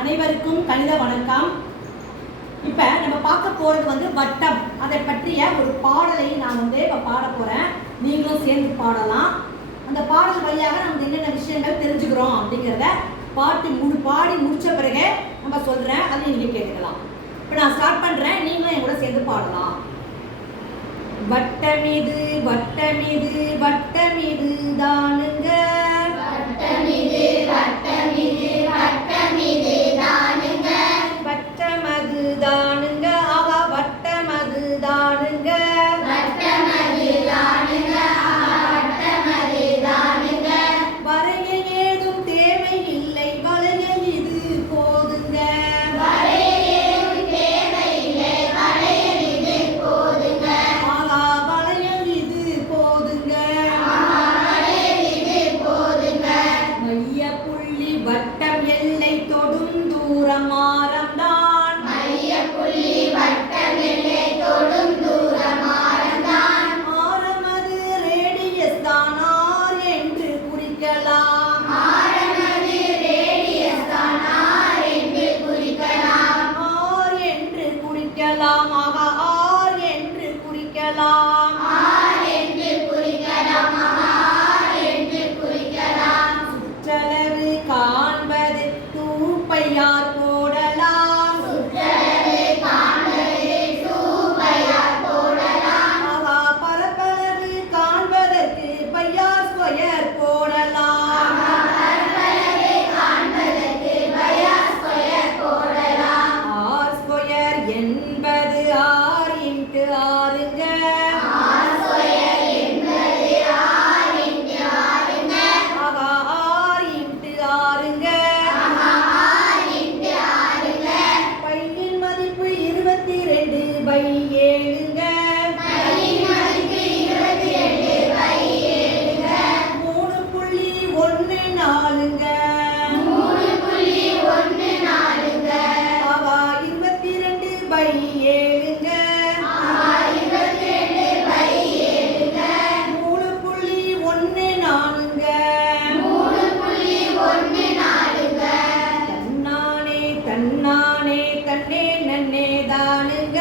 அனைவருக்கும் கணித வணக்கம். இப்போ நம்ம பார்க்க போகிறது வட்டம். அதை பற்றிய ஒரு பாடலை நான் இப்போ பாட போகிறேன். நீங்களும் சேர்ந்து பாடலாம். அந்த பாடல் வழியாக நம்ம என்னென்ன விஷயங்கள் தெரிஞ்சுக்கிறோம் அப்படிங்கிறத பாடி முடித்த பிறகு நம்ம சொல்கிறேன். அதை நீங்கள் கேட்கலாம். இப்போ நான் ஸ்டார்ட் பண்ணுறேன். நீங்களும் என் கூட சேர்ந்து பாடலாம். வட்டமிது வட்டமிது வட்டமிது தானுங்க, வட்டமிது வட்டமிது வட்டமிது தானுங்க, வட்டமது தானுங்க, ஆகா வட்டமது தானுங்க, வட்டமது தானுங்க, வட்டமது தானுங்க, வரைய ஏதும் தேவை இல்லை, வளைய இது போதுங்க, வரைய ஏதும் தேவை இல்லை, வளைய இது போதுங்க, ஆகா வளைய இது போதுங்க, வளைய இது போதுங்க, மைய புள்ளி வட்டம் எல்லை தொடும் தூரம் ஆரம்தான், மைய புள்ளி வட்டம் எல்லை தொடும் தூரம் ஆரம்தான், ஆரமது ரேடியஸ் தான் ஆர் என்று குறிக்கலாம், ஆரமது ரேடியஸ் தான் ஆர் என்று குறிக்கலாம், ஆர் என்று குறிக்கலாம், ஆகா ஆர் என்று குறிக்கலாம், ஆர் என்று குறிக்கலாம், ஆர் என்று குறிக்கலாம், சுற்றளவு காண்பது தூப்பையார் போடலாம், சுற்றளவு காண்பது சூப்பையார் போடலாம், ஆகா பரப்பளவு காண்பதற்கு பையார் ஸ்கொயர் போடலாம், பரப்பளவு காண்பதற்கு பையார் ஸ்கொயர் போடலாம், ஆர் ஸ்கொயர் என்பது ஆர் இன்ட்டு ஆறுங்க, ஆர் ஸ்கொயர் என்பது ஆர் இன்டு ஆறுங்க, ஆகா ஆர் இன்ட்டு ஆறுங்க, ஆர் இன்டு ஆறுங்க, பையின் மதிப்பு 22/7ங்க, பையின் மதிப்பு 22/7ங்க, 3.14ங்க, 3.14ங்க, ஆகா 22/7ங்க, 22/7ங்க, 3.14ங்க, 3.14ங்க, தன்னானே தன்னானே தன்னே நன்னே தானுங்க,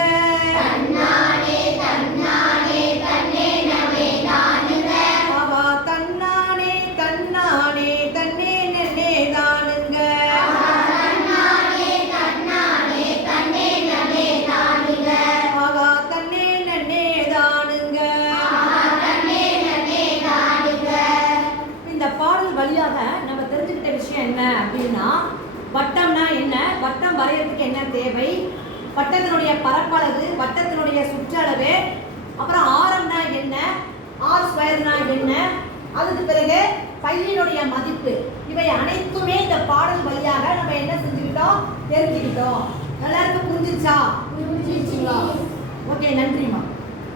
தன்னானே தன்னானே தன்னே நமே தானுங்க, ஆகா தன்னானே தன்னானே தன்னே நன்னே தானுங்க, தன்னானே தன்னானே தன்னே நமே தானுங்க, ஆகா தன்னே நன்னே தானுங்க. தன்னே நமே தானுங்க. இந்த பாடல் வழியாக நம்ம தெரிஞ்சுக்கிட்ட விஷயம் என்ன அப்படின்னா, வட்டம்னா என்ன, வட்டம் வரையறதுக்கு என்ன தேவை, வட்டத்தினுடைய பரப்பளவு, வட்டத்தினுடைய சுற்றளவு, அப்புறம் ஆரம்னா என்ன, ஆர் ஸ்கொயர்னா என்ன, அதுக்கு பிறகு பையினுடைய மதிப்பு, இவை அனைத்துமே இந்த பாடல் வழியாக நம்ம என்ன செஞ்சுக்கிட்டோம், தெரிஞ்சுக்கிட்டோம். எல்லாருக்கும் புரிஞ்சிச்சா? புரிஞ்சிச்சுங்களா? ஓகே, நன்றிம்மா.